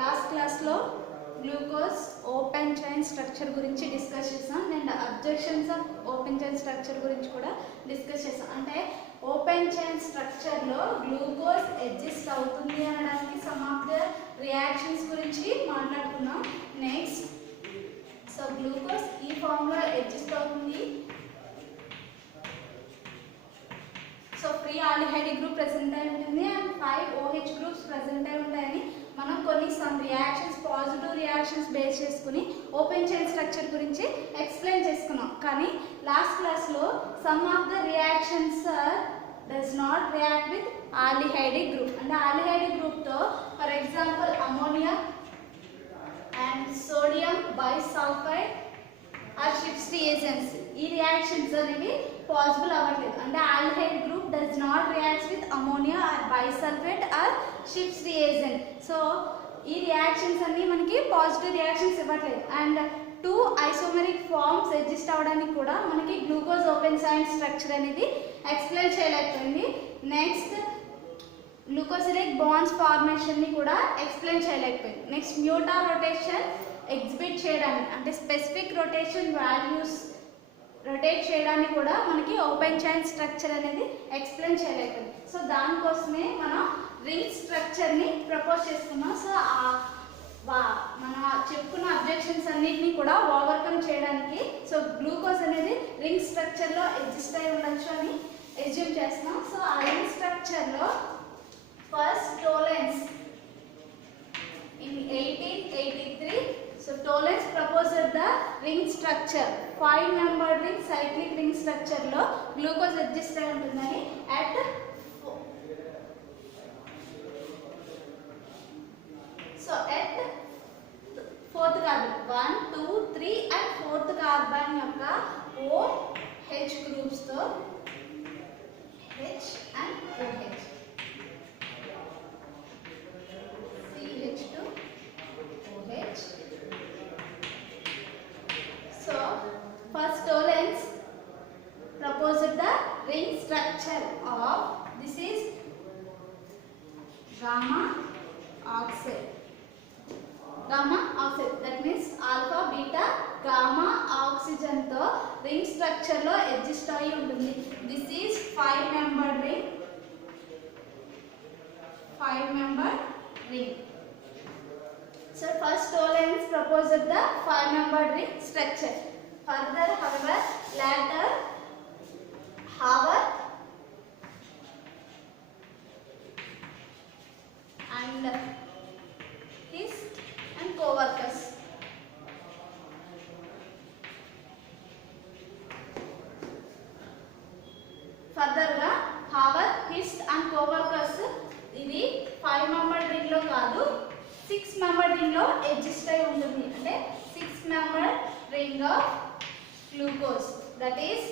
Last క్లాస్లో glucose open chain structure గురించి discuss చేసాం and objections of open chain structure గురించి కూడా డిస్కస్ చేసాం. అంటే ఓపెన్ చైన్ స్ట్రక్చర్లో గ్లూకోజ్ అడ్జస్ట్ అవుతుంది అనడానికి సమ్ ఆఫ్ ద రియాక్షన్స్ గురించి మాట్లాడుకున్నాం. నెక్స్ట్ సో గ్లూకోజ్ ఈ ఫామ్లో అడ్జస్ట్ అవుతుంది. So free aldehyde group present అయి ఉంటుంది అండ్ 5 OH గ్రూప్స్ ప్రెసెంట్ అయి ఉంటాయని మనం కొన్ని some reactions positive reactions base చేసుకుని ఓపెన్ చైన్ స్ట్రక్చర్ గురించి ఎక్స్ప్లెయిన్ చేసుకున్నాం. కానీ లాస్ట్ క్లాస్లో some of the reactions does not react with aldehyde group. అంటే ఆల్డిహైడ్ గ్రూప్తో for example ammonia and sodium bisulphide or Schiff's reagents ఈ రియాక్షన్స్ అనేవి possible అవ్వట్లేదు. అంటే aldehyde group does not reacts with ammonia or bisulphate or Schiff's reagent. So ఈ reactions అన్నీ మనకి positive reactions ఇవ్వట్లేదు. అండ్ 2 ఐసోమెరిక్ ఫార్మ్స్ ఎగ్జిస్ట్ అవ్వడానికి కూడా మనకి గ్లూకోజ్ ఓపెన్ చైన్ స్ట్రక్చర్ అనేది ఎక్స్ప్లెయిన్ చేయలేకపోయింది. నెక్స్ట్ గ్లూకోసిలిక్ బాండ్స్ ఫార్మేషన్ని కూడా ఎక్స్ప్లెయిన్ చేయలేకపోయింది. నెక్స్ట్ మ్యూటా రొటేషన్ ఎగ్జిబిట్ చేయడానికి అంటే స్పెసిఫిక్ రొటేషన్ వాల్యూస్ రొటేట్ చేయడానికి కూడా మనకి ఓపెన్ చైన్ స్ట్రక్చర్ అనేది ఎక్స్ప్లెయిన్ చేయలేకపోయింది. సో దానికోసమే మనం రింగ్ స్ట్రక్చర్ని ప్రపోజ్ చేసుకున్నాం. సో మన చెప్పుకున్న అబ్జెక్షన్స్ అన్నిటినీ కూడా ఓవర్కమ్ చేయడానికి సో గ్లూకోజ్ అనేది రింగ్ స్ట్రక్చర్లో ఎగ్జిస్ట్ అయి ఉండొచ్చు అని ఎజ్యూమ్ చేస్తున్నాం. సో ఆ రింగ్ స్ట్రక్చర్లో first Tollens in 1883 so Tollens proposed the ring structure 5-membered ring cyclic ring structure lo glucose adjust ayi untundani at so at fourth carbon 1 2 3 and fourth carbon yokka OH groups tho H and OH So first Tollens proposed the ring structure of this is gamma oxide that means alpha beta gamma oxygen తో ring structure లో adjust అయి ఉంటుంది. This is 5-membered ring. So first Tollens proposed the 5-membered ring structure. Further, however, later Haworth and Hist and co-workers furtherగా Haworth, Hist and co-workers ఇది 5-membered ring లో కాదు 6-membered ring లో exist అయి ఉంటుంది. అంటే 6-membered ring of glucose that is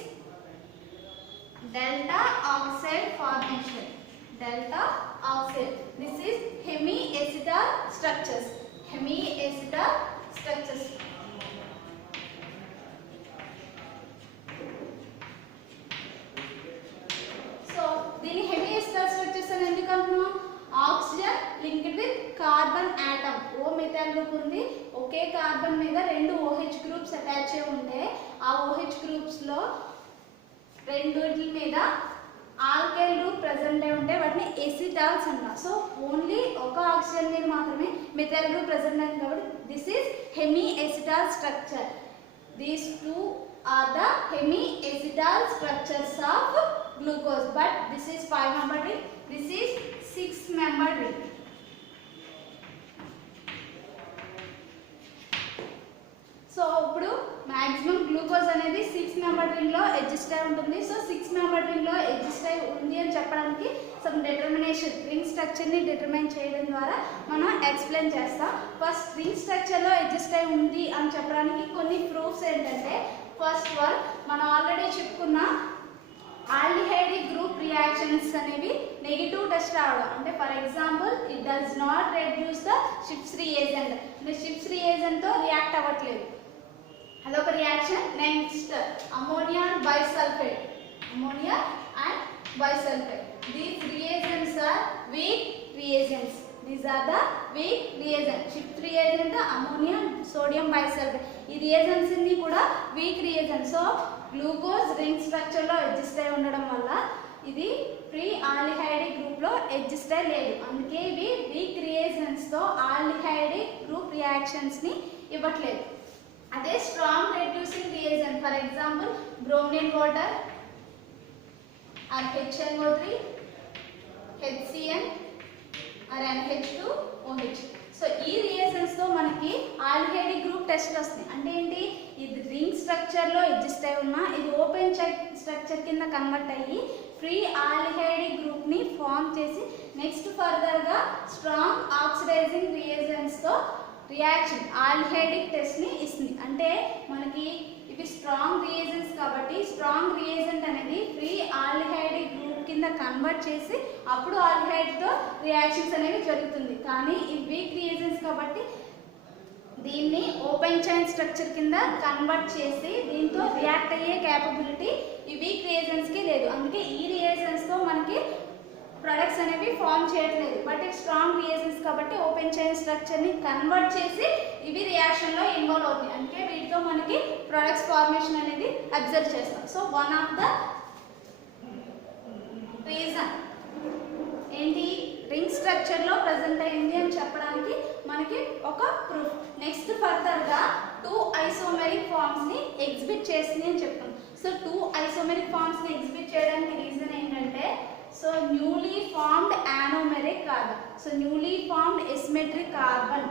delta oxide formation. Delta oxide, this is hemiacetal structures. So దీని hemiacetal structures అని ఎందుకు అంటున్నాం? Oxygen linked with carbon atom O methyl group ఉంది. ఒకే కార్బన్ మీద 2 OH గ్రూప్స్ అటాచ్ అయి ఉంటే ఆ OH గ్రూప్స్ లో రెండింటి మీద ఆల్కైల్ గ్రూప్ ప్రెసెంట్ అయి ఉంటే వాటిని ఎసిటాల్స్ అంటాం. సో ఓన్లీ ఒక ఆక్సిజన్ మీద మాత్రమే మిథైల్ గ్రూప్ ప్రెసెంట్ అయింది కాబట్టి this is hemiacetal structure. These 2 are the hemiacetal structures of glucose, but this is 5-membered ring, this is 6-membered ring. So ఇప్పుడు మాక్సిమం గ్లూకోజ్ అనేది 6-membered ring లో exist అయి ఉంటుంది. సో 6-membered ring లో exist అయి ఉంది అని చెప్పడానికి సమ్ డిటర్మినేషన్ రింగ్ స్ట్రక్చర్ ని డిటర్మైన్ చేయడం ద్వారా మనం ఎక్స్ప్లెయిన్ చేస్తాం. ఫస్ట్ రింగ్ స్ట్రక్చర్ లో ఎగ్జిస్ట్ అయి ఉంది అని చెప్పడానికి కొన్ని ప్రూఫ్స్ ఏంటంటే ఫస్ట్ వన్ మనం ఆల్రెడీ చెప్పుకున్న ఆల్డిహైడ్ గ్రూప్ రియాక్షన్స్ అనేవి నెగిటివ్ టెస్ట్ రావడం. అంటే for example it does not reduce the ships reagent. అంటే షిప్స్ రియేజెంట్ తో రియాక్ట్ అవ్వట్లేదు, అదొక reaction. Next ammonia and bisulphate. These reagents are weak reagents. These These are the weak reagents. Fifth reagent ammonia, sodium bisulfate. ఈ reagents అన్ని కూడా weak reagents. So glucose ring structure లో adjust అయి ఉండడం వల్ల ఇది ఫ్రీ ఆల్డిహైడిక్ గ్రూప్ లో adjust అయి లేదు. అందుకే ఇవి వీక్ రియేజెంట్స్ తో ఆల్డిహైడిక్ గ్రూప్ రియాక్షన్స్ ని ఇవ్వట్లేదు. అదే strong reducing reagent for example bromine water or HNO3, HCN or NH2OH. So ఈ రియేజెంట్స్ తో మనకి ఆల్డిహైడిక్ గ్రూప్ టెస్ట్ వస్తుంది. అంటే ఏంటి, ఇది రింగ్ స్ట్రక్చర్ లో అడ్జస్ట్ అయి ఉన్నా ఇది ఓపెన్ స్ట్రక్చర్ కింద కన్వర్ట్ అయ్యి ఫ్రీ ఆల్డిహైడిక్ గ్రూప్ ని ఫామ్ చేసి నెక్స్ట్ ఫర్దర్ గా స్ట్రాంగ్ ఆక్సిడైజింగ్ రియేజెంట్స్ తో రియాక్షన్ ఆల్డిహైడిక్ టెస్ట్ ని ఇస్తుంది. అంటే మనకి ఇవి స్ట్రాంగ్ రియేజెంట్స్ కాబట్టి స్ట్రాంగ్ రియేజెంట్ అనేది ఫ్రీ ఆల్డిహైడిక్ గ్రూప్ కింద కన్వర్ట్ చేసి అప్పుడు ఆల్డిహైడ్ తో రియాక్షన్స్ అనేవి జరుగుతుంది. కానీ ఈ వీక్ రియేజెంట్స్ కాబట్టి దీన్ని ఓపెన్ చైన్ స్ట్రక్చర్ కింద కన్వర్ట్ చేసి దీంతో రియాక్ట్ అయ్యే క్యాపబిలిటీ ఈ వీక్ రియేజెంట్స్ కి లేదు. అందుకే ఈ రియేజెంట్స్ తో మనకి ప్రొడక్ట్స్ అనేవి ఫామ్ చేయట్లేదు. బట్ ఇవి స్ట్రాంగ్ రియేజెంట్స్ కాబట్టి ఓపెన్ చైన్ స్ట్రక్చర్ ని కన్వర్ట్ చేసి ఇవి రియాక్షన్ లో ఇన్వాల్వ్ అవుతాయి. అందుకే వీటితో మనకి ప్రొడక్ట్స్ ఫార్మేషన్ అనేది అబ్జర్వ్ చేస్తాం. So one of the reason ఏంటి, రింగ్ స్ట్రక్చర్ లో ప్రెజెంట్ అయింది అని చెప్పడానికి మనకి ఒక ప్రూఫ్. నెక్స్ట్ ఫర్దర్ గా 2 ఐసోమెరిక్ ఫార్మ్స్ ని ఎగ్జిబిట్ చేసింది అని చెప్తాం. సో 2 ఐసోమెరిక్ ఫార్మ్స్ ని ఎగ్జిబిట్ చేయడానికి రీజన్ ఏంటంటే so newly formed anomeric carbon. So newly formed asymmetric carbon.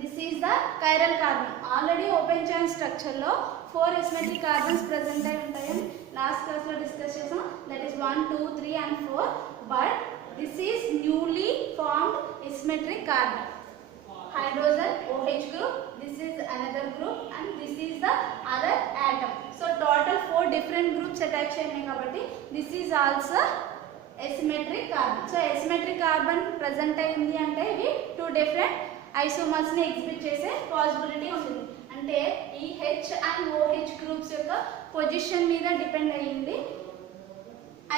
This is the chiral carbon. Already open chain structure లో 4 asymmetric carbons present అయి ఉంటాయని లాస్ట్ క్లాస్ లో డిస్కస్ చేసాం. That is 1, 2, 3 and 4. But this is newly formed asymmetric carbon. Hydrogen OH group. This is another group and this is the other atom. So total 4 different groups attach అయినాయి కాబట్టి this is also asymmetric carbon. So asymmetric carbon present అయింది అంటే ఇవి 2 different isomers ని exhibit చేసే possibility ఉంటుంది. అంటే ఈ H అండ్ OH గ్రూప్స్ యొక్క పొజిషన్ మీద డిపెండ్ అయ్యింది.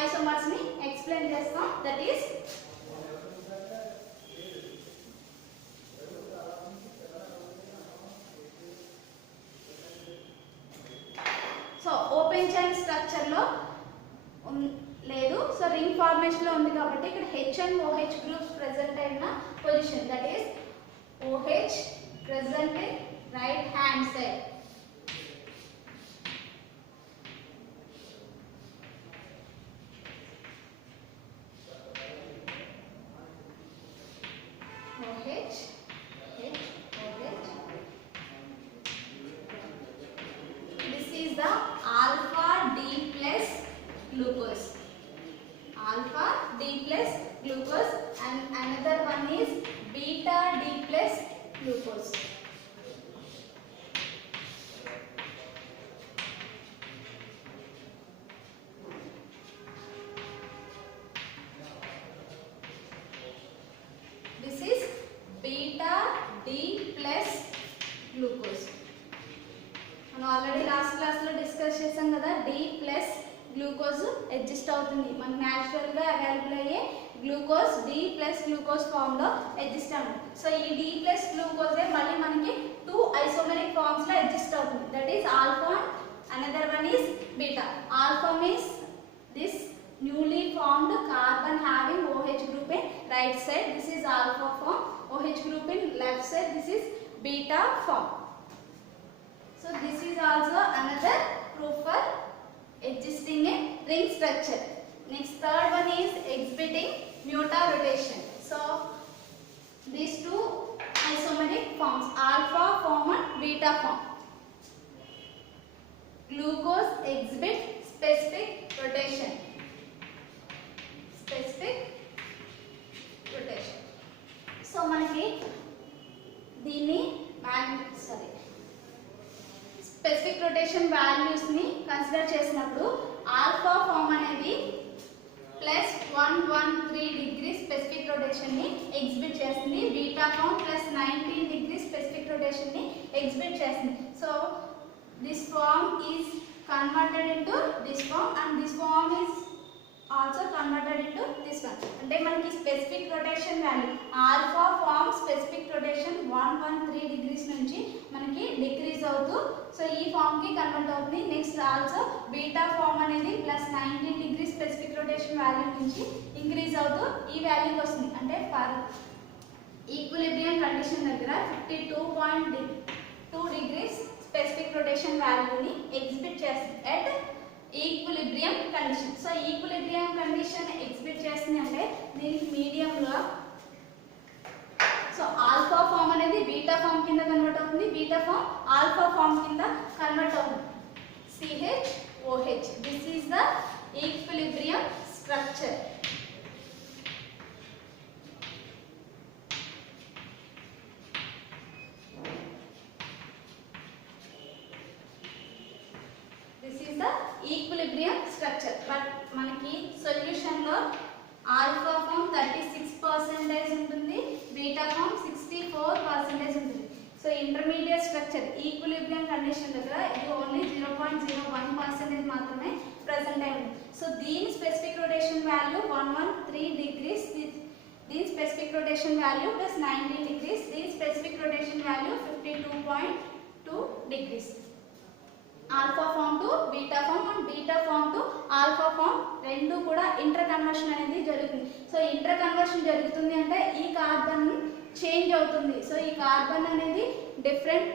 ఐసోమర్స్ ని ఎక్స్ప్లెయిన్ చేస్తాం. That is so open chain structure లో లేదు. సో రింగ్ ఫార్మేషన్ లో ఉంది కాబట్టి ఇక్కడ H and OH groups present అయిన position that is OH present in right hand side. This is the alpha D plus glucose. Alpha D plus glucose and another one is beta D plus glucose. This is beta D plus glucose. మనం already last class లో discuss చేసాం కదా, D plus glucose adjust అవుతుంది. మనకు natural గా available అయ్యే glucose D plus glucose form లో adjust అవుతుంది. సో ఈ D ప్లస్ గ్లూకోజ్ మళ్ళీ మనకి 2 ఐసోమెరిక్ ఫార్మ్స్ లో అడ్జస్ట్ అవుతుంది. That is alpha, another one is beta. Alpha means this newly formed carbon having OH group in right side. This is alpha form. OH group in left side. This is beta form. So this is also another proof for existing a ring structure. Next third one is exhibiting mutarotation. So these two isomeric forms, alpha form and beta form. Glucose exhibit specific rotation. Specific rotation. So మనకి దీన్ని specific rotation values ని consider చేసినప్పుడు alpha form అనేది +113 degree specific rotation ని exhibit చేస్తుంది. Beta form +19 degree specific rotation ని exhibit చేస్తుంది. So this form is converted into this form and this form is also converted into this one. అంటే మనకి specific rotation value alpha form specific rotation 113 degrees నుంచి మనకి decrease అవుతూ so ఈ form కి convert అవుతుంది. నెక్స్ట్ ఆల్సో బీటా ఫార్మ్ అనేది plus 19 degree specific rotation value నుంచి ఇంక్రీజ్ అవుతూ ఈ వాల్యూకి వస్తుంది. అంటే ఫర్ ఈక్విలిబ్రియం కండిషన్ దగ్గర 52.2 డిగ్రీస్ స్పెసిఫిక్ రొటేషన్ వాల్యూని ఎగ్జిబిట్ చేస్తుంది at equilibrium condition. So equilibrium condition exhibit చేస్తుంది అంటే దీనికి మీడియంలో సో ఆల్ఫా ఫామ్ అనేది బీటా ఫామ్ కింద కన్వర్ట్ అవుతుంది, బీటా ఫామ్ ఆల్ఫా ఫామ్ కింద కన్వర్ట్ అవుతుంది. CHOH, this is the equilibrium structure. Equilibrium structure. But మనకి సొల్యూషన్ లో ఆల్ఫా ఫామ్ 36% ఉంటుంది, బీటా ఫామ్ 64% ఉంటుంది. So intermediate structure equilibrium condition దగ్గర ఇది ఓన్లీ 0.01% మాత్రమే ప్రెసెంట్ అయి ఉంది. సో దీని స్పెసిఫిక్ రొటేషన్ వాల్యూ 113 డిగ్రీస్, దీని specific rotation value plus 19 degrees, దీని specific rotation value 52.2 degrees. Alpha form to beta form and beta form to alpha form రెండు కూడా ఇంటర్ కన్వర్షన్ అనేది జరుగుతుంది. సో ఇంటర్ కన్వర్షన్ జరుగుతుంది అంటే ఈ కార్బన్ చేంజ్ అవుతుంది. సో ఈ కార్బన్ అనేది డిఫరెంట్,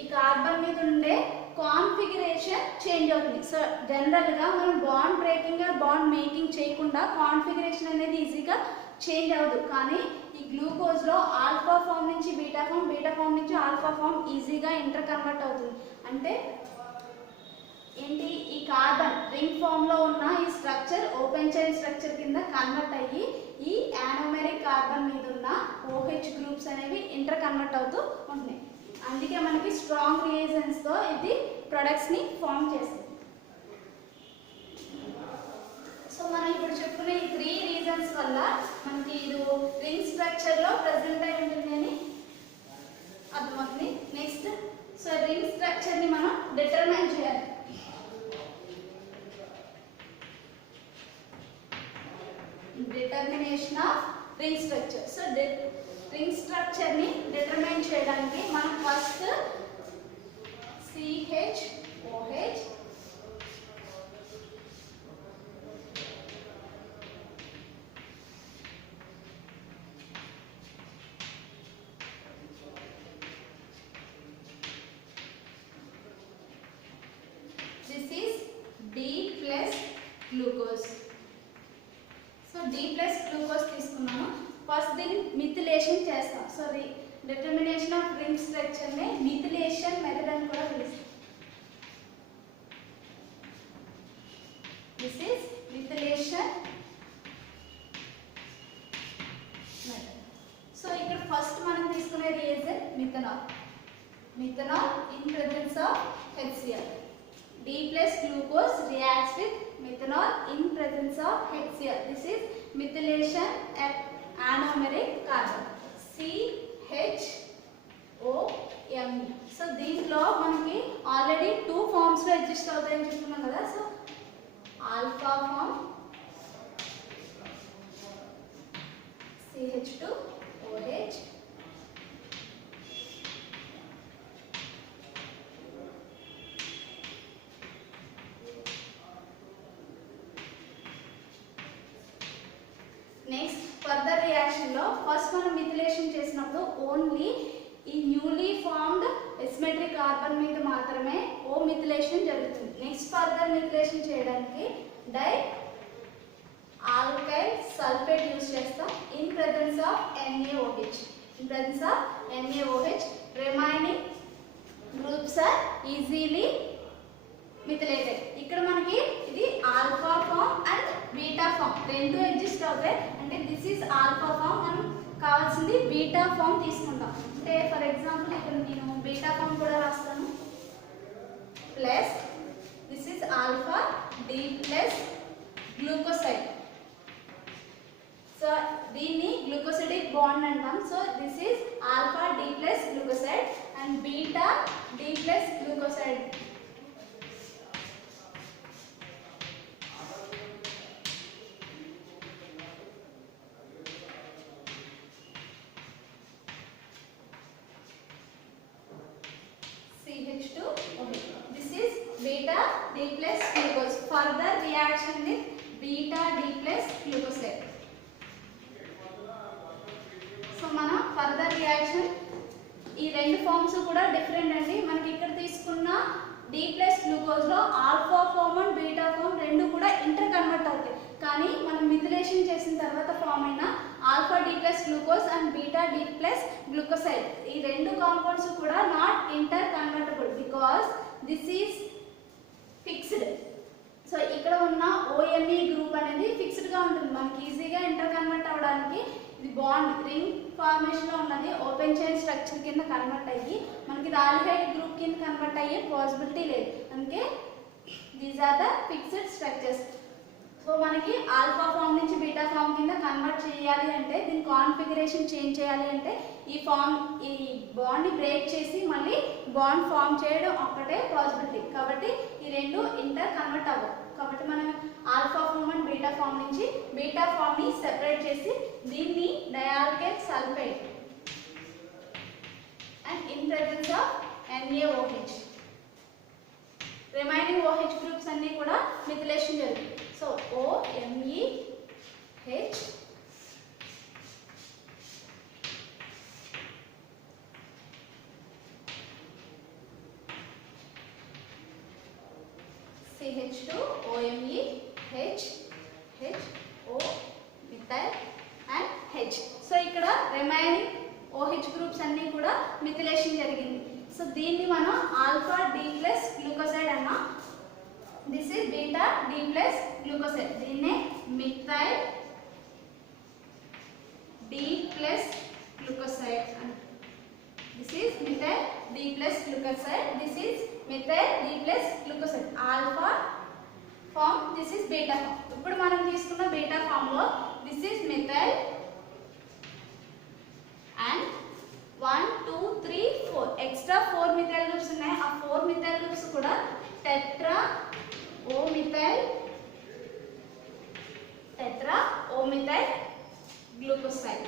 ఈ కార్బన్ మీద ఉండే కాన్ఫిగరేషన్ చేంజ్ అవుతుంది. సో జనరల్గా మనం బాండ్ బ్రేకింగ్ బాండ్ మేకింగ్ చేయకుండా కాన్ఫిగరేషన్ అనేది ఈజీగా చేంజ్ అవ్వదు. కానీ ఈ గ్లూకోజ్ లో ఆల్ఫా ఫామ్ నుంచి బీటా ఫామ్, బీటా ఫామ్ నుంచి ఆల్ఫా ఫామ్ ఈజీగా ఇంటర్ కన్వర్ట్ అవుతుంది. అంటే ఏంటి, ఈ కార్బన్ రింగ్ ఫామ్ లో ఉన్న ఈ స్ట్రక్చర్ ఓపెన్ చైన్ స్ట్రక్చర్ కింద కన్వర్ట్ అయ్యి ఈ యానోమెరిక్ కార్బన్ మీద ఉన్న OH గ్రూప్స్ అనేవి ఇంటర్ కన్వర్ట్ అవుతూ ఉంటున్నాయి. అందుకే మనకి స్ట్రాంగ్ రియేజన్స్ తో ఇది ప్రొడక్ట్స్ ని ఫామ్ చేస్తుంది. సో మనం ఇప్పుడు చెప్పుకునే ఈ 3 రీజన్స్ వల్ల మనకి ఇది రింగ్ స్ట్రక్చర్ లో ప్రెసెంట్ అయి ఉంటుంది అని అర్థమవుతుంది. నెక్స్ట్ సో రింగ్ స్ట్రక్చర్ ని మనం డిటర్మైన్ చేయాలి. Determination of ring structure. So ring structure ని డిటర్మైన్ చేయడానికి మనం first CHOH glucose. So D plus glucose తీసుకున్నాము. ఫస్ట్ దీన్ని మిథిలేషన్ చేస్తాం. So determination of ring structure ని మిథిలేషన్ మెథడ్ అని కూడా పిలుస్తాం. This is methylation method. So ఇక్కడ ఫస్ట్ మనం తీసుకునే reagent methanol. Methanol in presence of HCl. D plus glucose reacts with methanol in presence of HCl. This is methylation at anomeric carbon. CHOM. So దీంట్లో మనకి already 2 forms లో exist అవుతాయని చెప్తున్నాం కదా. So alpha form CH2OH, next further reaction లో first మనం methylation చేసినప్పుడు only ఈ న్యూలీ ఫార్మ్డ్ ఎసిమెట్రిక్ కార్బన్ మీద మాత్రమే ఓ మిథిలేషన్ జరుగుతుంది. నెక్స్ట్ ఫర్దర్ మిథిలేషన్ చేయడానికి డై ఆల్కైల్ సల్ఫేట్ యూజ్ చేస్తాం in presence of NaOH. In presence of NaOH remaining groups are easily methylated. ఇక్కడ మనకి ఇది alpha form and beta form రెండు ఎగ్జిస్ట్ అవుతాయి. అంటే దిస్ ఈజ్ ఆల్ఫా ఫామ్, మనం కావాల్సింది బీటా ఫామ్ తీసుకుంటాం. అంటే ఫర్ ఎగ్జాంపుల్ ఇక్కడ నేను బీటా ఫామ్ కూడా రాస్తాను. Plus this is alpha D plus glucoside. So దీన్ని గ్లూకోసిడిక్ బాండ్ అంటాం. So this is alpha D plus glucoside and beta D plus glucoside. CH2OH. This is beta D plus glucose. Further reaction with beta D plus glucoside. So మన further reaction ఈ రెండు forms కూడా different అండి. మనకి ఇక్కడ తీసుకున్న D plus గ్లూకోజ్లో alpha form and beta form రెండు కూడా ఇంటర్ కన్వర్ట్ అవుతాయి. కానీ మనం మిథిలేషన్ చేసిన తర్వాత ఫామ్ అయిన alpha D plus glucose and beta D plus glucoside ఈ రెండు కాంపౌండ్స్ కూడా not inter convertible because this is fixed. So ఇక్కడ ఉన్న OMe గ్రూప్ అనేది ఫిక్స్డ్గా ఉంటుంది. మనకి ఈజీగా ఇంటర్ కన్వర్ట్ అవ్వడానికి ఇది బాండ్ రింగ్ ఫార్మేషన్లో ఉన్నది ఓపెన్ చైన్ స్ట్రక్చర్ కింద కన్వర్ట్ అయ్యి మనకి ఇది ఆల్డిహైడ్ గ్రూప్ కింద కన్వర్ట్ అయ్యే పాసిబిలిటీ లేదు. అందుకే these are the fixed structures. So మనకి ఆల్ఫా ఫామ్ నుంచి బీటా ఫామ్ కింద కన్వర్ట్ చేయాలి అంటే దీని కాన్ఫిగరేషన్ చేంజ్ చేయాలి అంటే ఈ బాండ్ని బ్రేక్ చేసి మళ్ళీ బాండ్ ఫామ్ చేయడం ఒక్కటే పాసిబిలిటీ. కాబట్టి ఈ రెండు ఇంటర్ కన్వర్ట్ అవ్వవు. కాబట్టి మనం alpha form and beta form నుంచి బీటా ఫామ్ని సెపరేట్ చేసి దీన్ని dialkyl sulphide and in presence of NaOH remaining OH groups అన్నీ కూడా మిథిలేషన్ జరుగుతుంది. So OMeH CH2OMeH HO methyl and H. So ఇక్కడ రిమైనింగ్ OH గ్రూప్స్ అన్నీ కూడా మిథిలేషన్ జరిగింది. సో దీన్ని మనం ఆల్ఫా D ప్లస్ గ్లూకోసైడ్ అన్నాం. This is beta D plus glucoside. దీన్నే methyl D plus glucoside. This is methyl D plus glucoside. This is methyl D plus glucoside. Alpha form, this is beta form. ఇప్పుడు మనం తీసుకున్న beta ఫామ్లో this is methyl and 1 2 3 4 extra 4 methyl groups ఉన్నాయి. ఆ 4 methyl groups కూడా tetra O methyl glucoside.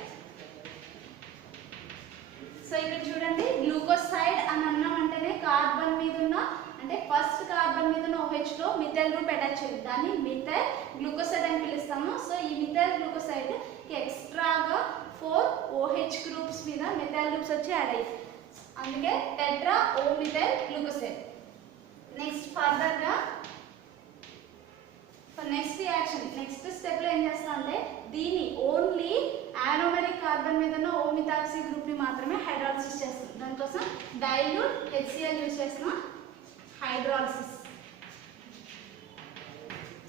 So ఇక్కడ చూడండి glucoside అని అన్నామంటేనే కార్బన్ మీద ఉన్న అంటే ఫస్ట్ కార్బన్ మీద ఉన్న OH లో మిథైల్ గ్రూప్ అటాచ్ అయ్యింది. దాన్ని మిథైల్ గ్లూకోసైడ్ అని పిలుస్తాము. సో ఈ మిథైల్ గ్లూకోసైడ్ ఎక్స్ట్రాగా 4 OH గ్రూప్స్ మీద మిథైల్ గ్రూప్స్ వచ్చి యాడ్ అయ్యాయి. అందుకే tetra O methyl glucoside. Next ఫర్దర్గా నెక్స్ట్ రియాక్షన్ నెక్స్ట్ స్టెప్లో ఏం చేస్తాం అంటే దీన్ని ఓన్లీ యానోమెరిక్ కార్బన్ మీద ఉన్న ఓ మిథాక్సీ గ్రూప్ని మాత్రమే హైడ్రాలసిస్ చేస్తాం. దానికోసం డైల్యూట్ HCl యూజ్ చేస్తున్నాం. హైడ్రాలసిస్.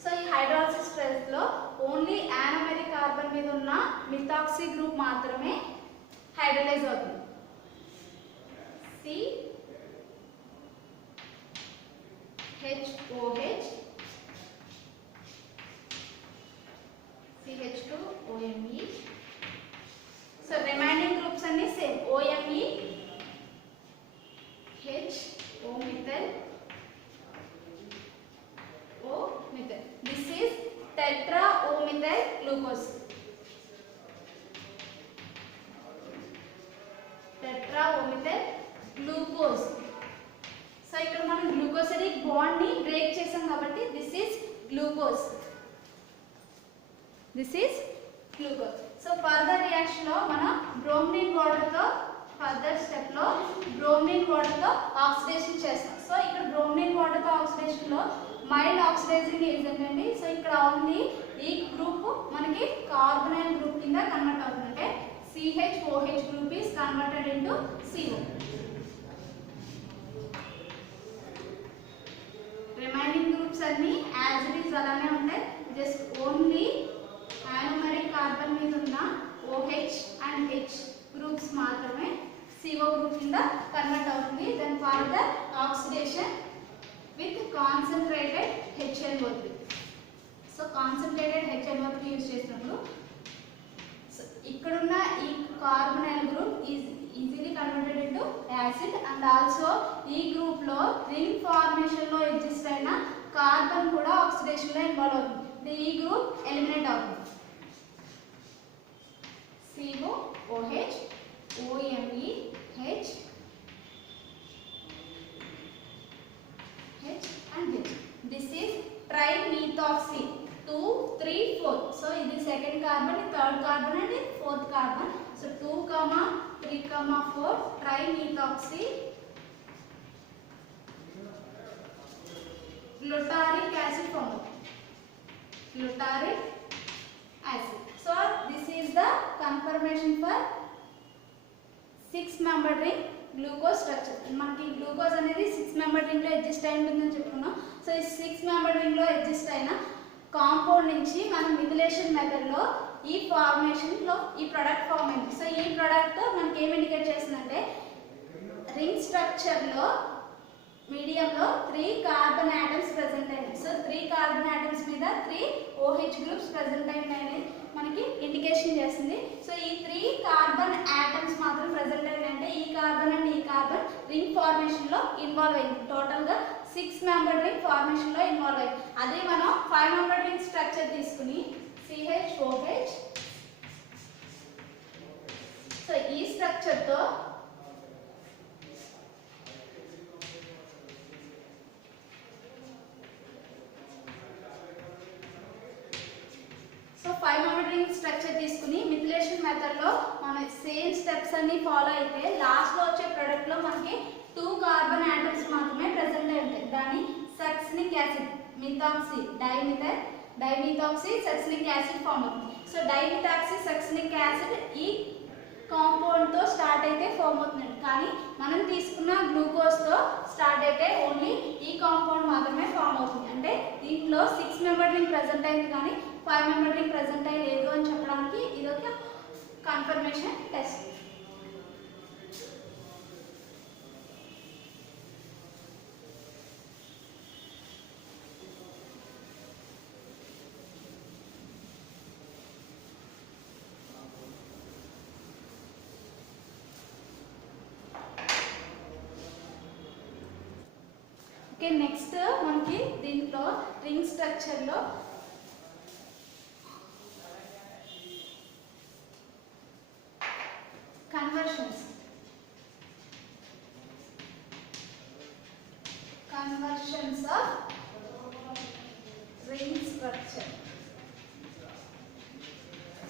సో ఈ హైడ్రాలసిస్ ప్రాసెస్లో ఓన్లీ యానోమెరిక్ కార్బన్ మీద ఉన్న మిథాక్సీ గ్రూప్ మాత్రమే హైడ్రలైజ్ అవుతుంది. CHOH CH2OMe. So remaining groups అన్ని same OMe H O methyl O methyl. This is tetra O methyl glucose. Tetra O methyl glucose. So ఇక్కడ మనం గ్లూకోసిడిక్ bond ని break చేసాం కాబట్టి this is glucose. This is glucose. So further reaction లో మనం bromine water తో further step లో bromine water తో ఆక్సిడేషన్ చేస్తాం. సో ఇక్కడ బ్రోమిన్ వాటర్ తో ఆక్సిడేషన్ లో మైల్డ్ ఆక్సిడైజింగ్ ఏజెంట్ అండి. సో ఇక్కడ ఓన్లీ ఈ గ్రూప్ మనకి కార్బనైల్ గ్రూప్ కింద కన్వర్ట్ అవుతుంది. అంటే CHOH group is converted into CO. Remaining groups అన్ని యాజ్ ఇట్ ఈస్ అలానే ఉంటాయి. జస్ట్ ఓన్లీ యానోమెరిక్ కార్బన్ మీద ఉన్న OH అండ్ H గ్రూప్స్ మాత్రమే CO గ్రూప్ కింద కన్వర్ట్ అవుతుంది. Then further oxidation with concentrated HNO3. So concentrated HNO3 use చేసినప్పుడు ఇక్కడున్న ఈ carbonyl group easily converted into acid and also ఈ గ్రూప్ లో రింగ్ ఫార్మేషన్ లో ఎగ్జిస్ట్ అయిన కార్బన్ కూడా ఆక్సిడేషన్ లో ఇన్వాల్వ్ అవుతుంది. ఈ గ్రూప్ ఎలిమినేట్ అవుతుంది. COOH OMeH third carbon and fourth carbon. So 2, 3, 4 trimethoxy glutaric acid form. Glutaric acid. So this is the conformation for 6-membered ring glucose structure. మనకి glucose అనేది 6-membered ring లో exist అయి ఉంటుందని చెప్పుకున్నాం. So ఈ 6-membered ring లో exist అయిన compound నుంచి మనం మిథిలేషన్ మెథడ్ లో ఈ ఫార్మేషన్ లో ఈ ప్రొడక్ట్ ఫార్మ్ అయింది. సో ఈ ప్రొడక్ట్ మనకి ఏం ఇండికేట్ చేస్తుందంటే రింగ్ స్ట్రక్చర్ లో మీడియం లో 3 కార్బన్ ఆటమ్స్ ప్రెసెంట్ అయినాయి. సో 3 కార్బన్ ఆటమ్స్ మీద 3 OH గ్రూప్స్ ప్రెసెంట్ అయినాయని మనకి ఇండికేషన్ చేస్తుంది. సో ఈ 3 కార్బన్ ఆటమ్స్ మాత్రం ప్రెసెంట్ అయినాయంటే ఈ కార్బన్ అండ్ ఈ కార్బన్ రింగ్ ఫార్మేషన్ లో ఇన్వాల్వ్ అయింది. టోటల్ గా 6-membered రింగ్ ఫార్మేషన్ లో ఇన్వాల్వ్ అయింది. అదే మనం 5-membered రింగ్ స్ట్రక్చర్ తీసుకుని CHOH. సో ఈ స్ట్రక్చర్ తో స్ట్రక్చర్ తీసుకుని మిథిలేషన్ మెథడ్ లో మన సేమ్ స్టెప్స్ అన్ని ఫాలో అయితే లాస్ట్ లో వచ్చే ప్రొడక్ట్ లో మనకి 2 కార్బన్ ఆటమ్స్ మాత్రమే ప్రెసెంట్ అయి ఉంటాయి. దాన్ని succinic acid methoxy dimethoxy succinic acid form అవుతుంది. సో డైమిథాక్సీ సక్సినిక్ యాసిడ్ ఈ కాంపౌండ్ తో స్టార్ట్ అయితే ఫామ్ అవుతుంది. కానీ మనం తీసుకున్న గ్లూకోజ్ తో స్టార్ట్ అయితే ఓన్లీ ఈ కాంపౌండ్ మాత్రమే ఫామ్ అవుతుంది. అంటే దీంట్లో 6-membered రింగ్ ప్రెసెంట్ అయింది కానీ 5-membered రింగ్ ప్రెసెంట్ అయ్యి లేదు అని చెప్పడానికి ఇది ఒక కన్ఫర్మేషన్ టెస్ట్. ఓకే, నెక్స్ట్ మనకి దీంట్లో రింగ్ స్ట్రక్చర్ లో conversions of ring structure.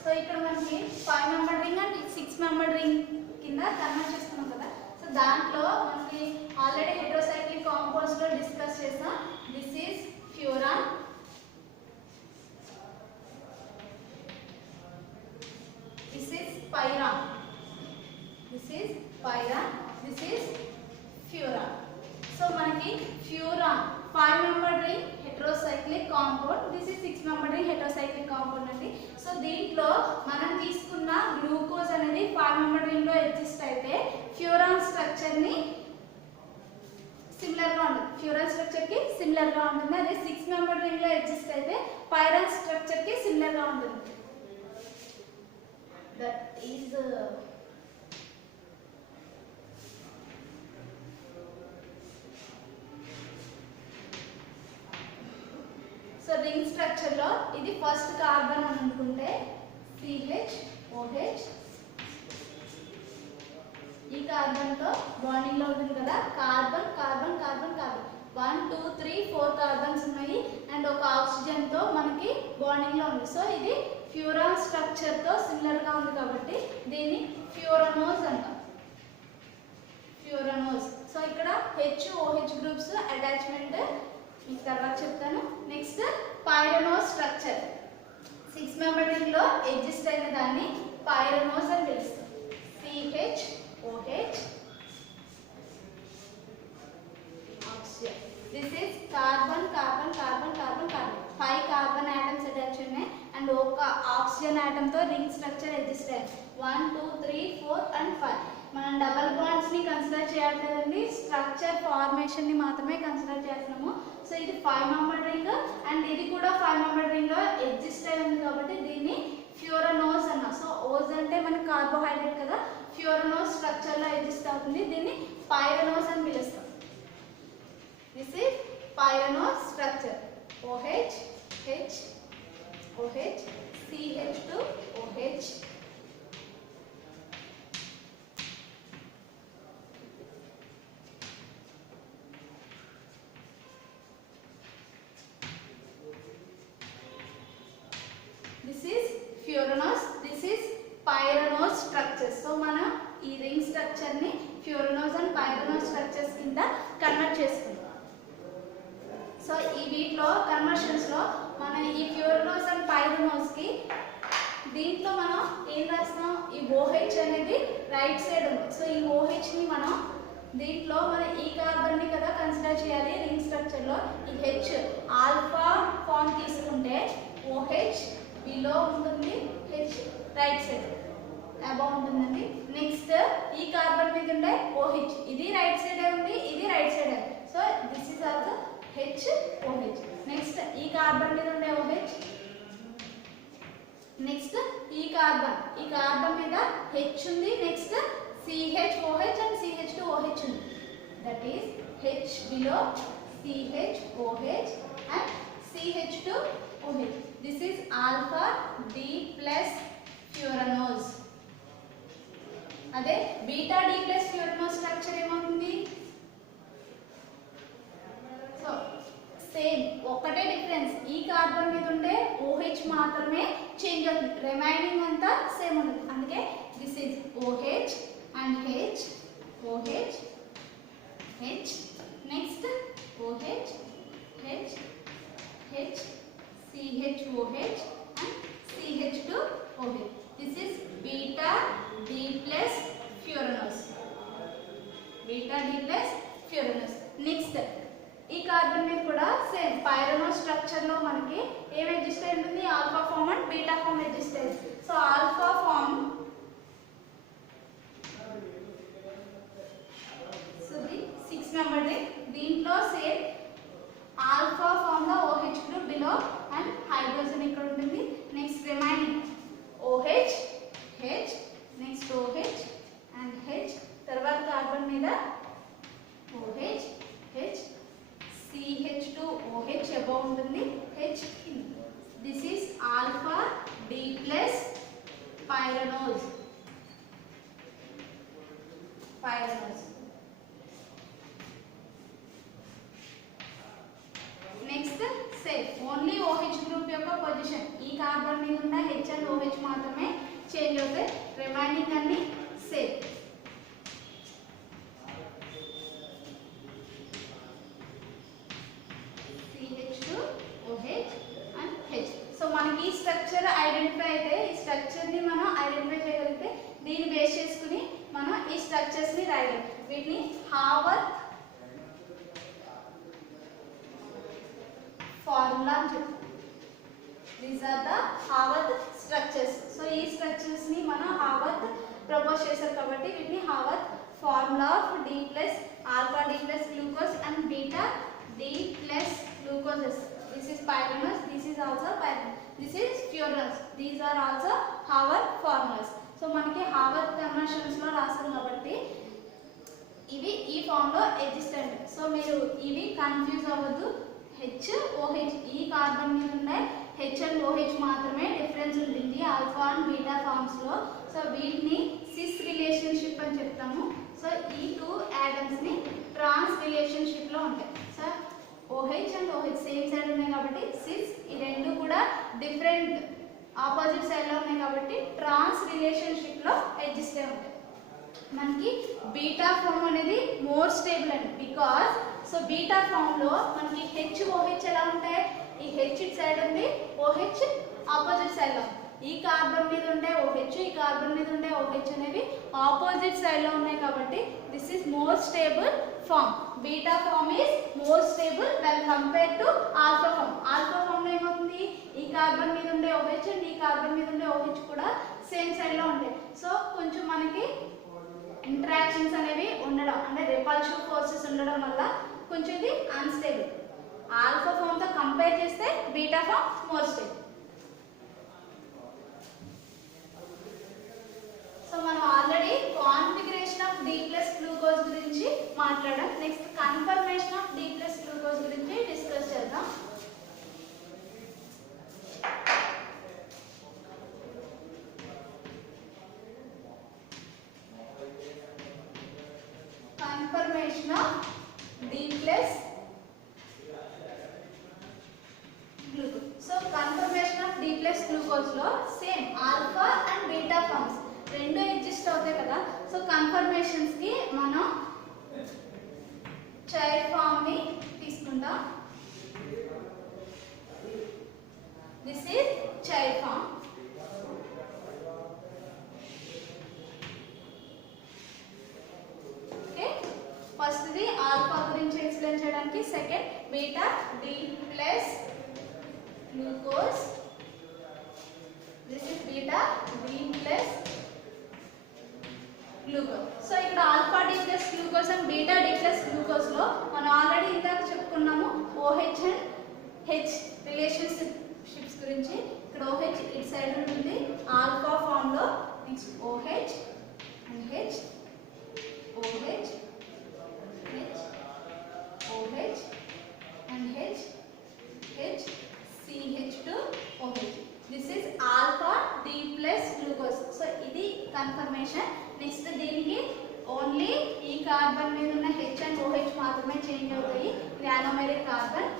So ఇక్కడ మనకి 5-membered ring and 6-membered ring కింద కన్వర్ట్ చేస్తున్నాం కదా. సో దాంట్లో మనకి ఆల్రెడీ హెట్రోసైక్లిక్ కాంపౌండ్స్ లో డిస్కస్ చేసాం. This is furan, this is pyran, this is pyran, this is furan. So మనకి furan 5-membered ring heterocyclic compound, this is 6-membered ring heterocyclic compound అండి. So దీంట్లో మనం తీసుకున్న గ్లూకోజ్ అనేది 5-membered రింగ్ లో exist అయితే ఫ్యూరాన్ స్ట్రక్చర్ ని similar గా ఉంటుంది. ఫ్యూరాన్ స్ట్రక్చర్ కి సిమిలర్ గా ఉంటుంది. అదే 6-membered రింగ్ లో ఎగ్జిస్ట్ అయితే పైరాన్ స్ట్రక్చర్ కి సిమిలర్ గా ఉంటుంది. That is so ring structure లో ఇది ఫస్ట్ కార్బన్ అని అనుకుంటే CHOH ఈ కార్బన్ తో బాండింగ్ లో ఉంటుంది కదా. Carbon carbon carbon carbon 1 2 3 4 carbons ఉన్నాయి అండ్ ఒక ఆక్సిజన్ తో మనకి బాండింగ్ లో ఉంది. సో ఇది ఫ్యూరాన్ స్ట్రక్చర్ తో సిమిలర్ గా ఉంది కాబట్టి దీన్ని ఫ్యూరనోజ్ అంటాం. ఫ్యూరనోజ్. సో ఇక్కడ HOH గ్రూప్స్ అటాచ్మెంట్ మీకు తర్వాత చెప్తాను. నెక్స్ట్ పైరనోజ్ స్ట్రక్చర్ 6-membered రింగ్ లో ఎగ్జిస్ట్ అయిన దాన్ని పైరనోజ్ అని పిలుస్తాం. CHOH oxygen. This is carbon carbon carbon carbon carbon 5 carbon atoms attach ఉన్నాయి అండ్ ఒక ఆక్సిజన్ ఆటమ్ తో రింగ్ స్ట్రక్చర్ ఎగ్జిస్ట్ అయ్యింది. 1 2 3 4 అండ్ 5. మనం డబల్ బాండ్స్ ని కన్సిడర్ చేయట్లేదండి, స్ట్రక్చర్ ఫార్మేషన్ ని మాత్రమే కన్సిడర్ చేస్తున్నాము. సో ఇది 5-membered రింగ్ అండ్ ఇది కూడా 5-membered రింగ్ లో ఎగ్జిస్ట్ అయి ఉంది కాబట్టి దీన్ని ఫ్యూరనోజ్ అన్న. సో ఓజ్ అంటే మనకి కార్బోహైడ్రేట్ కదా, ఫ్యూరనోజ్ స్ట్రక్చర్ లో ఎగ్జిస్ట్ అవుతుంది. దీన్ని పైరనోజ్ అని పిలుస్తాం. This is pyranose structure. OH H OH CH2 OH this is furanose so మనం ఈ రింగ్ స్ట్రక్చర్ ని ఫ్యూరనోస్ అండ్ పైరనోస్ స్ట్రక్చర్స్ కింద కన్వర్ట్ చేసుకుందాం. సో ఈ వీటిలో కన్వర్షన్స్ లో మనం ఈ ఫ్యూరనోస్ అండ్ పైరనోస్ కి దీంట్లో మనం ఏం రాస్తాం, ఈ OH అనేది రైట్ సైడ్ ఉంది. సో ఈ OH ని మనం దీంట్లో మనం ఈ కార్బన్ ని కదా కన్సిడర్ చేయాలి రింగ్ స్ట్రక్చర్ లో. ఈ H ఆల్ఫా ఫామ్ తీసుకుంటే OH బిలో ఉంటుంది, H రైట్ సైడ్ అబౌవ్ ఉంటుందండి. నెక్స్ట్ ఈ కార్బన్ మీద ఉండే OH ఇది రైట్ సైడ్ ఉంది, ఇది right side. So this is also HOH. Next ఈ కార్బన్ మీద ఉండే OH, నెక్స్ట్ ఈ కార్బన్ మీద H ఉంది, నెక్స్ట్ CHOH అండ్ CH2OH ఉంది. That is H below CHOH and CH2OH. This is alpha D plus furanose. అదే beta D plus furanose structure ఏమవుతుంది? So same ఒకటే డిఫరెన్స్, ఈ కార్బన్ మీద ఉండే OH మాత్రమే చేంజ్ అవుతుంది, రిమైనింగ్ అంతా సేమ్ ఉంటుంది. అందుకే this is OH and H, OH, H, next OH, H, H, CHOH and CH2OH. This is beta D plus furanose, beta D plus furanose. Next ఈ carbon మీద కూడా సేమ్ పైరనోస్ స్ట్రక్చర్ లో మనకి ఏం exist అయి ఉంటుంది, alpha form and beta form exist అయ్యింది. So alpha form, so ఇది 6 మెంబర్ రింగ్. దీంట్లో సేమ్ ఆల్ఫా ఫామ్ లో OH group below and hydrogen ఇక్కడ ఉంటుంది. Next remaining OH, H, next OH and H. తర్వాత కార్బన్ మీద OH, H, CH2OH అబౌవ్ ఉంటుంది, H కింద. This is alpha D plus pyranose, next same only OH group యొక్క position, ఈ carbon మీద ఉన్న H అండ్ OH మాత్రమే చేంజ్ అవుతాయి, రిమైనింగ్ అన్ని సేమ్. మనకి ఈ స్ట్రక్చర్ ఐడెంటిఫై అయితే, ఈ స్ట్రక్చర్ ని మనం ఐడెంటిఫై చేయగలిగితే దీన్ని బేస్ చేసుకుని మనం ఈ స్ట్రక్చర్స్ ని రాయగలం. వీటిని హావర్త్ ఫార్ములా అని చెప్తాం. These are the Haworth structures. So ఈ స్ట్రక్చర్స్ ని మనం హావర్త్ ప్రపోజ్ చేశారు కాబట్టి వీటిని Haworth formula of D plus alpha D plus glucose and beta D plus glucose. This is pyranose, this is also pyranose, this is furanose. These are also Haworth formulas. So మనకి హావర్త్ conversions లో రాస్తాం కాబట్టి ఇవి ఈ form లో exist అయ్యాయి. So మీరు ఇవి కన్ఫ్యూజ్ అవ్వద్దు. HOH ఈ కార్బన్ మీద ఉండే H అండ్ OH మాత్రమే డిఫరెన్స్ ఉంటుంది ఆల్ఫా అండ్ బీటా ఫార్మ్స్ లో. సో వీటిని సిస్ రిలేషన్షిప్ అని చెప్తాము. సో ఈ 2 ఆటమ్స్ ని ట్రాన్స్ రిలేషన్షిప్ లో ఉంటాయి. So OH and OH same side ఉన్నాయి కాబట్టి సిస్, ఈ రెండు కూడా డిఫరెంట్ ఆపోజిట్ సైడ్ లో ఉన్నాయి కాబట్టి ట్రాన్స్ రిలేషన్షిప్ లో ఎగ్జిస్ట్ అయి ఉంటాయి. మనకి బీటా ఫామ్ అనేది మోర్ స్టేబుల్ అండి, బికాస్ సో బీటా ఫామ్ లో మనకి HOH ఎలా ఉంటాయి, ఈ H ఇట్ సైడ్ ఉంది, OH ఆపోజిట్ సైడ్ లో. ఈ కార్బన్ మీద ఉండే OH, ఈ కార్బన్ మీద ఉండే OH అనేవి ఆపోజిట్ సైడ్ లో ఉన్నాయి కాబట్టి this is more stable form. Beta form is more stable when compare to alpha form. Alpha form లో ఏమవుతుంది, ఈ కార్బన్ మీద ఉండే OH అండ్ ఈ కార్బన్ మీద ఉండే OH కూడా సేమ్ సైడ్ లో ఉంటాయి. సో కొంచెం మనకి ఇంటరాక్షన్స్ అనేవి ఉండడం అంటే రిపల్సివ్ ఫోర్సెస్ ఉండడం వల్ల కొంచెం ఇది అన్స్టేబుల్. ఆల్ఫా ఫామ్ తో కంపేర్ చేస్తే beta form more stable. So మనం already configuration of D plus glucose గురించి మాట్లాడాం. Next conformation of D plus glucose గురించి డిస్కస్ చేద్దాం. Conformation of D plus glucose. So conformation of D plus glucose లో same alpha and beta forms రెండు exist అవుతాయి కదా. So confirmations కి మనం చైర్ ఫామ్ ని తీసుకుంటాం. This is chair form. Okay, first the alpha గురించి ఎక్స్ప్లెయిన్ చేయడానికి. Second beta D plus glucose. This is beta D plus glucose. So ఇక్కడ alpha D plus glucose and beta D plus glucose లో మనం already ఇందాక చెప్పుకున్నాము OH and H relationships గురించి. ఇక్కడ OH ఇటు సైడ్ ఉంటుంది ఆల్ఫా ఫామ్ లో. Next OH and H, OH, H, OH and H, H, CH2OH. This is alpha D plus glucose. So ఇది కన్ఫర్మేషన్. నెక్స్ట్ దీనికి ఓన్లీ ఈ కార్బన్ మీద ఉన్న H అండ్ OH మాత్రమే చేంజ్ అవుతాయి. ఇది anomeric carbon.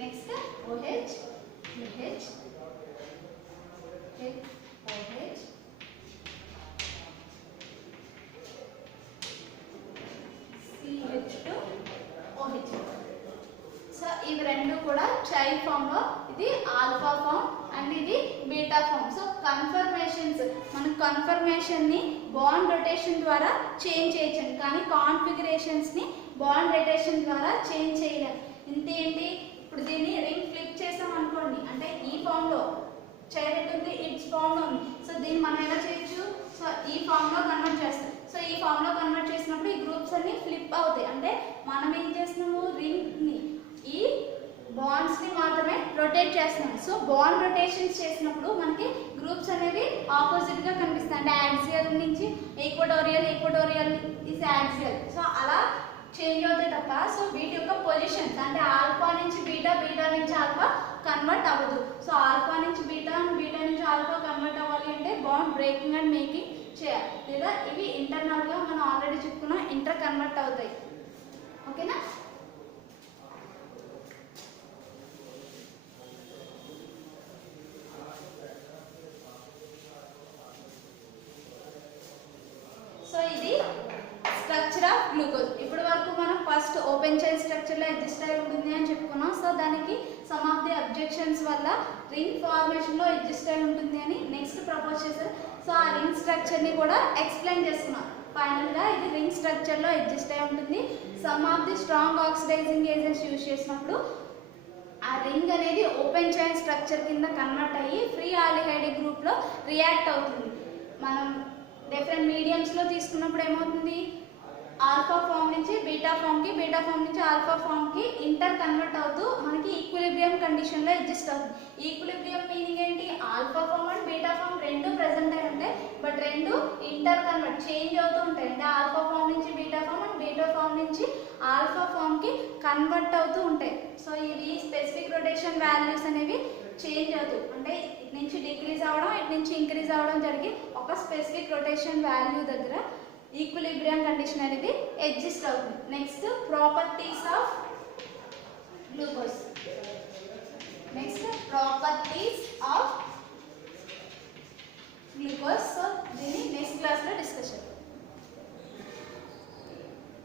Next OH, H, H, OH, CH2OH. So ఇవి రెండు కూడా చైర్ ఫామ్ లో, ఇది ఆల్ఫా ఫామ్ అండ్ ఇది బీటా ఫామ్. సో కన్ఫర్మేషన్స్, మనం కన్ఫర్మేషన్ ని బాండ్ రొటేషన్ ద్వారా చేంజ్ చేయొచ్చు, కానీ కాన్ఫిగరేషన్స్ ని బాండ్ రొటేషన్ ద్వారా చేంజ్ చేయలేం. ఇంతేంటి, ఇప్పుడు దీన్ని రింగ్ ఫ్లిప్ చేసాం అనుకోండి, అంటే ఈ ఫామ్ లో చైర్ ఉంటుంది, ఇట్స్ ఫామ్ లో ఉంది. సో దీన్ని మనం ఎలా చేయొచ్చు, సో ఈ ఫామ్ లో కన్వర్ట్ చేస్తాం. సో ఈ ఫామ్ లో కన్వర్ట్ చేసినప్పుడు ఈ గ్రూప్స్ అన్ని ఫ్లిప్ అవుతాయి. అంటే మనం ఏం చేస్తున్నాము, రింగ్ ని, ఈ బాండ్స్ ని మాత్రమే రొటేట్ చేస్తున్నాం. సో బాండ్ రొటేషన్స్ చేసినప్పుడు మనకి గ్రూప్స్ అనేవి ఆపోజిట్ గా కనిపిస్తాయి. అంటే యాక్సియల్ నుంచి equatorial, equatorial is axial. So అలా చేంజ్ అవుతాయి తప్ప, సో వీటి యొక్క పొజిషన్స్ అంటే ఆల్ఫా నుంచి బీటా, బీటా నుంచి ఆల్ఫా కన్వర్ట్ అవ్వదు. సో ఆల్ఫా నుంచి బీటా, బీటా నుంచి ఆల్ఫా కన్వర్ట్ అవ్వాలి అంటే బాండ్ బ్రేకింగ్ అండ్ మేకింగ్ చేయాలి, లేదా ఇవి ఇంటర్నల్ గా మనం ఆల్రెడీ చెప్పుకున్నాం ఇంటర్ కన్వర్ట్ అవుతాయి. ఓకేనా. సో ఇది స్ట్రక్చర్ ఆఫ్ గ్లూకోజ్. ఇప్పటి వరకు మనం ఫస్ట్ ఓపెన్ చైన్ స్ట్రక్చర్ లో అడ్జస్ట్ అయి ఉంటుంది అని చెప్పుకున్నాం. సో దానికి సమ్ ఆఫ్ ది అబ్జెక్షన్స్ వల్ల రింగ్ ఫార్మేషన్ లో అడ్జస్ట్ అయి ఉంటుంది అని నెక్స్ట్ ప్రపోజ్ చేశారు. సో ఆ రింగ్ స్ట్రక్చర్ ని కూడా ఎక్స్ప్లెయిన్ చేస్తున్నాం. ఫైనల్ గా ఇది రింగ్ స్ట్రక్చర్ లో అడ్జస్ట్ అయి ఉంటుంది. Some of the strong oxidising agents use చేసినప్పుడు ఆ రింగ్ అనేది ఓపెన్ చైన్ స్ట్రక్చర్ కింద కన్వర్ట్ అయ్యి ఫ్రీ ఆల్డిహైడ్ గ్రూప్ లో రియాక్ట్ అవుతుంది. మనం డిఫరెంట్ మీడియంస్ లో తీసుకున్నప్పుడు ఏమవుతుంది, ఆల్ఫా ఫామ్ నుంచి బీటా ఫామ్ కి, బీటా ఫామ్ నుంచి ఆల్ఫా ఫామ్ కి ఇంటర్ కన్వర్ట్ అవుతూ మనకి ఈక్విలిబ్రియం కండిషన్ లో అడ్జస్ట్ అవుతుంది. ఈక్విలిబ్రియం మీనింగ్ ఏంటి, alpha form and beta form రెండు ప్రెసెంట్ అయి ఉంటాయి, బట్ రెండు ఇంటర్ కన్వర్ట్ చేంజ్ అవుతూ ఉంటాయి. అంటే ఆల్ఫా ఫామ్ నుంచి beta form and beta form నుంచి ఆల్ఫా ఫామ్ కి కన్వర్ట్ అవుతూ ఉంటాయి. సో ఇవి స్పెసిఫిక్ రొటేషన్ వాల్యూస్ అనేవి చేంజ్ అవుతూ, అంటే ఇటు నుంచి డిక్రీజ్ అవ్వడం, ఇటు నుంచి ఇంక్రీజ్ అవ్వడం జరిగి ఒక స్పెసిఫిక్ రొటేషన్ వాల్యూ దగ్గర ఈక్విలిబ్రియం కండిషన్ అనేది ఎగ్జిస్ట్ అవుతుంది. Next properties of glucose. Next properties of